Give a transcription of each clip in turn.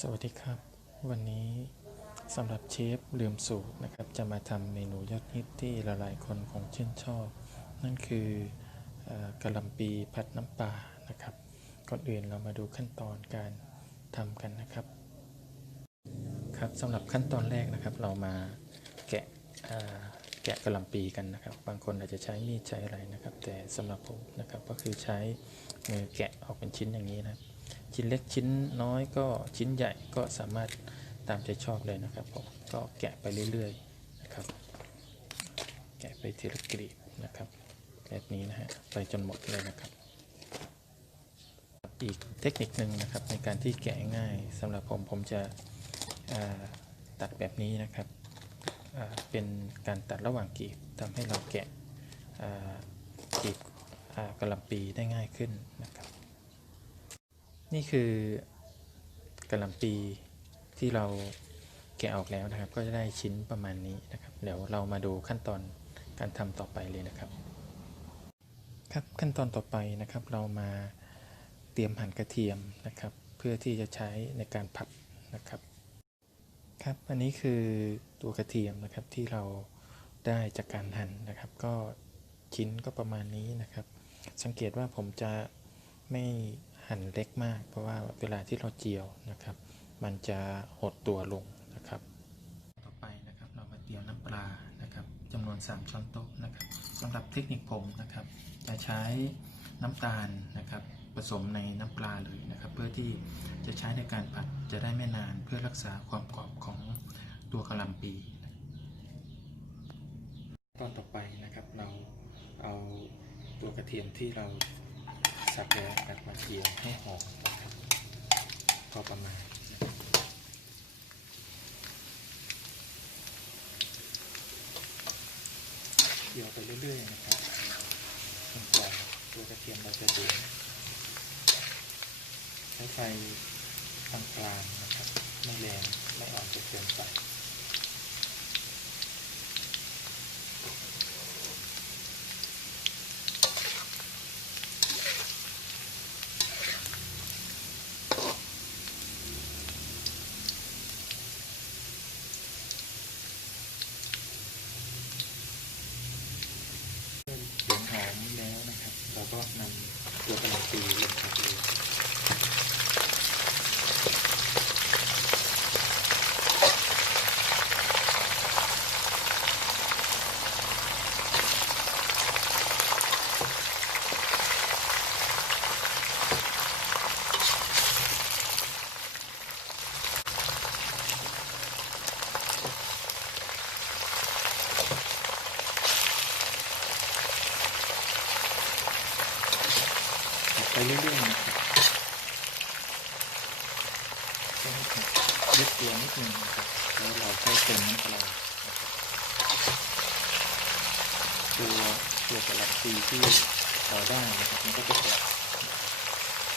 สวัสดีครับ วันนี้สำหรับเชฟลืมสูตรนะครับ จะมาทำเมนูยอดฮิตที่หลายๆคนคงชื่นชอบ นั่นคืออกะหล่ำปีผัดน้ำปลานะครับ ก่อนอื่นเรามาดูขั้นตอนการทำกันนะครับ ครับสำหรับขั้นตอนแรกนะครับ เรามาแกะแกะกะหล่ำปีกันนะครับ บางคนอาจจะใช้มีดใช้อะไรนะครับ แต่สำหรับผมนะครับก็คือใช้มือแกะออกเป็นชิ้นอย่างนี้นะครับ ชิ้นเล็กชิ้นน้อยก็ชิ้นใหญ่ก็สามารถตามใจชอบเลยนะครับผมก็แกะไปเรื่อยๆนะครับ แกะไปทีละกลีบนะครับแบบนี้นะฮะไปจนหมดเลยนะครับ อีกเทคนิคหนึ่งนะครับในการที่แกะง่ายสำหรับผมผมจะตัดแบบนี้นะครับเป็นการตัดระหว่างกลีบทำให้เราแกะกลีบกระลำปีได้ง่ายขึ้นนะครับ นี่คือกระลำปีที่เราแกะออกแล้วนะครับ ก็จะได้ชิ้นประมาณนี้นะครับ เดี๋ยวเรามาดูขั้นตอนการทำต่อไปเลยนะครับ ครับขั้นตอนต่อไปนะครับ เรามาเตรียมหั่นกระเทียมนะครับ เพื่อที่จะใช้ในการผัดนะครับ ครับอันนี้คือตัวกระเทียมนะครับที่เราได้จากการหั่นนะครับ ก็ชิ้นก็ประมาณนี้นะครับ สังเกตว่าผมจะไม่ หั่นเล็กมาก เพราะว่าเวลาที่เราเจียวนะครับ มันจะหดตัวลงนะครับ ต่อไปนะครับเรามาเตรียมน้ำปลานะครับจำนวน 3 ช้อนโต๊ะนะครับสำหรับเทคนิคผมนะครับจะใช้น้ำตาลนะครับผสมในน้ำปลาเลยนะครับ เพื่อที่จะใช้ในการผัดจะได้ไม่นานเพื่อรักษาความกรอบของตัวกะหล่ำปีตอนต่อไปนะครับเราเอาตัวกระเทียมที่เรา สับแล้วตัดมาเจียวให้หอมนะครับพอประมาณนะครับเจียวไปเรื่อยๆนะครับจนกว่าตัวกระเทียมเราจะเดือดใช้ไฟกลางๆนะครับ ไม่แรง ไม่อ่อนจนเกินไป เริ่มเสียงหอมแล้วนะครับ เรา ก็นำตัวกระหล่ำปีลงผัดเลยผัด ไปเรื่อยๆนะครับก็ให้ผัดยึดตัวนิดนึงนะครับแล้วเราค่อยเติมน้ำปลานะครับตัวตัวกระหล่ำปีที่พอได้นะครับมันก็จะกรอบ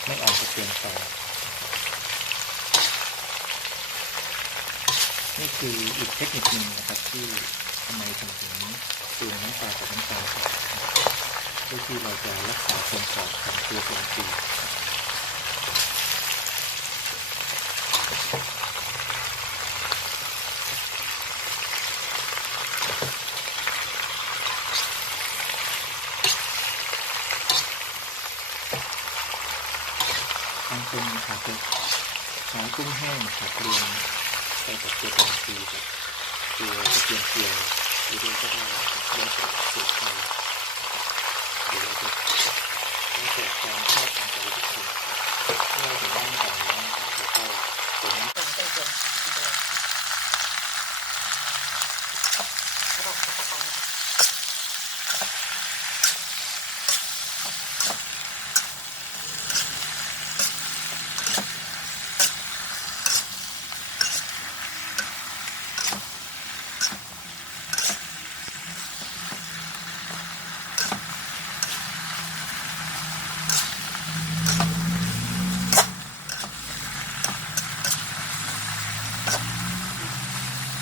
ไม่ออนจนเกินไปนี่คืออีกเทคนิคหนึ่งนะครับที่ทำไมถึงถึงน้ำปลากับน้ำตาลครับ เพื่อที่เราจะรักษาความกอบของตัวกลางปีบางคนอาจจะหากุ้งแห้งผัดรวมไปกับตัวกลางปีกับตัวกระเทียมเจียวหรือด้วยก็ได้แล้วแต่สูตรใครเดี๋ยวเราจะแล้วแต่ความชอบของแต่ละบุคคลเมื่อเราถึงด้านของแล้วนะครับแล้วก็ตัวน้ำ เสร็จนะครับ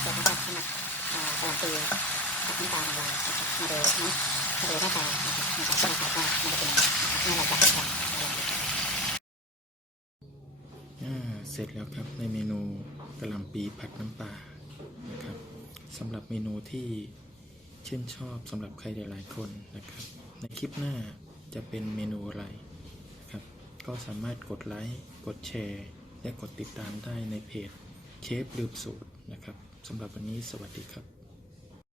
สำหรับอ่ากำลังตีกับ น้ำตาลของเราะครับมาดูนะมาดูหน้าตานะครับนะครับนะครับว่ามันจะเป็นยังไงนะครับเมื่อเราจับเสร็จแล้วครับในเมนูกะหล่ำปีผัดน้ำปลานะครับสำหรับเมนูที่ชื่นชอบสำหรับใครหลายๆคนนะครับ ในคลิปหน้าจะเป็นเมนูอะไรนะครับ ก็สามารถกดไลค์กดแชร์และกดติดตามได้ในเพจเชฟลืมสูตรนะครับสำหรับวันนี้สวัสดีครับ